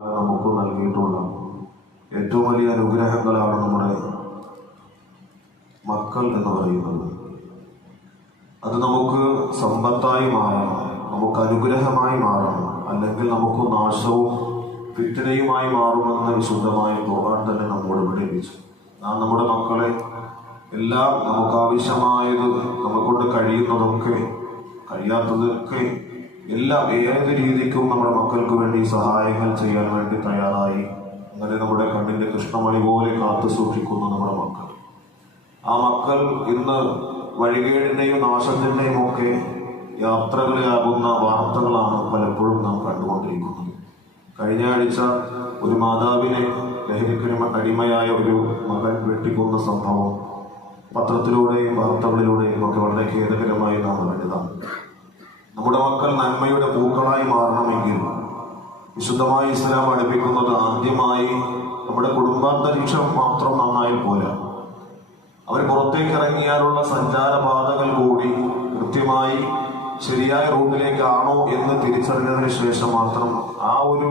നമുക്ക് നൽകിയിട്ടുള്ള ഏറ്റവും വലിയ അനുഗ്രഹങ്ങളാണ് നമ്മുടെ മക്കൾ എന്ന് പറയുന്നത്. അത് നമുക്ക് സമ്പത്തായി മാറണം, നമുക്ക് അനുഗ്രഹമായി മാറണം, അല്ലെങ്കിൽ നമുക്ക് നാശവും ഫിത്നയുമായി മാറുമെന്ന് വിശുദ്ധമായ ഖുർആൻ തന്നെ നമ്മോട് പഠിപ്പിച്ചു. നാം നമ്മുടെ മക്കളെ എല്ലാം നമുക്ക് ആവശ്യമായത്, നമുക്കൊണ്ട് കഴിയുന്നതൊക്കെ കഴിയാത്തതൊക്കെ എല്ലാം ഏത് രീതിക്കും നമ്മുടെ മക്കൾക്ക് വേണ്ടി സഹായങ്ങൾ ചെയ്യാൻ വേണ്ടി തയ്യാറായി. അങ്ങനെ നമ്മുടെ കണ്ണിന്റെ കൃഷ്ണമണി പോലെ കാത്തു സൂക്ഷിക്കുന്നു നമ്മുടെ മക്കൾ. ആ മക്കൾ ഇന്ന് വഴികേടിന്റെയും നാശത്തിന്റെയും ഒക്കെ യാത്രകളാകുന്ന വാർത്തകളാണ് പലപ്പോഴും നാം കണ്ടുകൊണ്ടിരിക്കുന്നത്. കഴിഞ്ഞ ആഴ്ച ഒരു മാതാവിനെ ലഹരിക്ക് അടിമയായ ഒരു മകൻ വെട്ടിക്കൊന്ന സംഭവം പത്രത്തിലൂടെയും വാർത്തകളിലൂടെയും ഒക്കെ വളരെ ഖേദകരമായി നാം കണ്ടതാണ്. നമ്മുടെ മക്കൾ നന്മയുടെ പൂക്കളായി മാറണമെങ്കിൽ വിശുദ്ധമായി ഇസ്ലാം പഠിപ്പിക്കുന്നത് ആദ്യമായി നമ്മുടെ കുടുംബാന്തരീക്ഷം മാത്രം നന്നായി പോരാ, അവർ പുറത്തേക്ക് ഇറങ്ങിയാലുള്ള സഞ്ചാരപാതകൾ കൂടി കൃത്യമായി ശരിയായ റൂട്ടിലേക്കാണോ എന്ന് തിരിച്ചറിഞ്ഞതിന് ശേഷം മാത്രം ആ ഒരു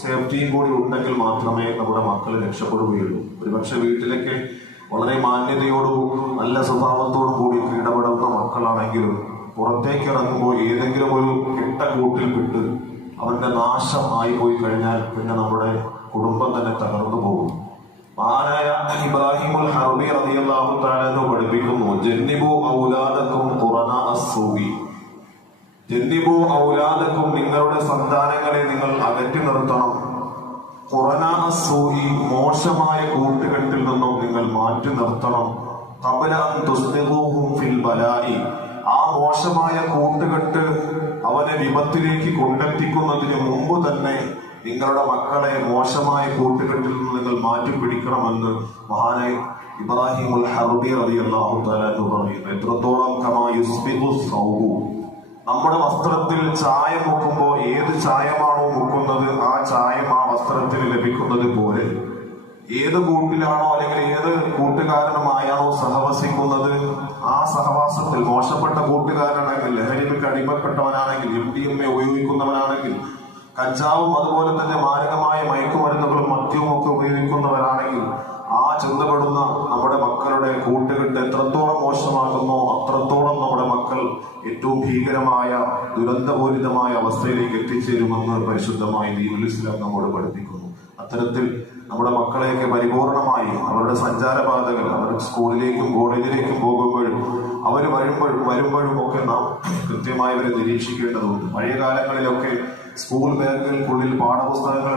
സേഫ്റ്റിയും കൂടി ഉണ്ടെങ്കിൽ മാത്രമേ നമ്മുടെ മക്കൾ രക്ഷപ്പെടുകയുള്ളൂ. ഒരുപക്ഷെ വീട്ടിലേക്ക് വളരെ മാന്യതയോടും നല്ല സ്വഭാവത്തോടും കൂടി ഇടപെടുന്ന മക്കളാണെങ്കിലും പുറത്തേക്ക് ഇറങ്ങുമ്പോൾ ഏതെങ്കിലും ഒരു കെട്ട കൂട്ടിൽപ്പെട്ട് അവന്റെ നാശം ആയി പോയി കഴിഞ്ഞാൽ പിന്നെ നമ്മുടെ കുടുംബം തന്നെ തകർന്നു പോകും. മഹാനായ ഇബ്രാഹിമുൽ ഹർബി റളിയല്ലാഹു തആല അൻഹു പഠിപ്പിക്കുന്നു, ജന്നിബു ഔലാദക്കും ഖുറനാ അസ്സൂഇ, ജന്നിബു ഔലാദക്കും, നിങ്ങളുടെ സന്താനങ്ങളെ നിങ്ങൾ അകറ്റി നിർത്തണം, ഖുറനാ അസ്സൂഇ, മോശമായ കൂട്ടുകെട്ടിൽ നിന്നും നിങ്ങൾ മാറ്റി നിർത്തണം, ഖബല അൻ തുസ്ദിഖൂഹും ഫിൽ ബലാഇ, ആ മോശമായ കൂട്ടുകെട്ട് അവനെ വിപത്തിലേക്ക് കൊണ്ടെത്തിക്കുന്നതിന് മുമ്പ് തന്നെ നിങ്ങളുടെ മക്കളെ മോശമായ കൂട്ടുകെട്ടിൽ നിന്ന് നിങ്ങൾ മാറ്റി പിടിക്കണമെന്ന് മഹാനായ ഇബ്രാഹിമുൽ ഹർബി റളിയല്ലാഹു തആല അൻഹു പറയുന്നു. എത്രത്തോളം കമാ യുസ്ബിഹു സൗബു, നമ്മുടെ വസ്ത്രത്തിൽ ചായം മുക്കുമ്പോൾ ഏത് ചായമാണോ മുക്കുന്നത് ആ ചായം ആ വസ്ത്രത്തിൽ ലഭിക്കുന്നത് പോലെ ഏത് കൂട്ടിലാണോ അല്ലെങ്കിൽ ഏത് കൂട്ടുകാരനുമായാണോ സഹവസിക്കുന്നത് ആ സഹവാസത്തിൽ മോശപ്പെട്ട കൂട്ടുകാരനാണെങ്കിൽ, ലഹരിക്ക് അടിമപ്പെട്ടവനാണെങ്കിൽ, MDMA ഉപയോഗിക്കുന്നവനാണെങ്കിൽ, കഞ്ചാവും അതുപോലെ തന്നെ മാരകമായ മയക്കുമരുന്നുകളും മദ്യവും ഒക്കെ ഉപയോഗിക്കുന്നവരാണെങ്കിൽ ആ ചെന്നപ്പെടുന്ന നമ്മുടെ മക്കളുടെ കൂട്ടുകെട്ട് എത്രത്തോളം മോശമാകുന്നോ അത്രത്തോളം നമ്മുടെ മക്കൾ ഏറ്റവും ഭീകരമായ ദുരന്തപൂരിതമായ അവസ്ഥയിലേക്ക് എത്തിച്ചേരുമെന്ന് പരിശുദ്ധമായി ദീനുൽ ഇസ്ലാം നമ്മോട് പഠിപ്പിക്കുന്നു. അത്തരത്തിൽ നമ്മുടെ മക്കളെയൊക്കെ പരിപൂർണമായി അവരുടെ സഞ്ചാരപാതകൾ, അവർ സ്കൂളിലേക്കും കോളേജിലേക്കും പോകുമ്പോഴും അവർ വരുമ്പോഴും ഒക്കെ നാം കൃത്യമായി അവരെ നിരീക്ഷിക്കേണ്ടതുണ്ട്. പഴയ കാലങ്ങളിലൊക്കെ സ്കൂൾ ബാഗുകൾക്കുള്ളിൽ പാഠപുസ്തകങ്ങൾ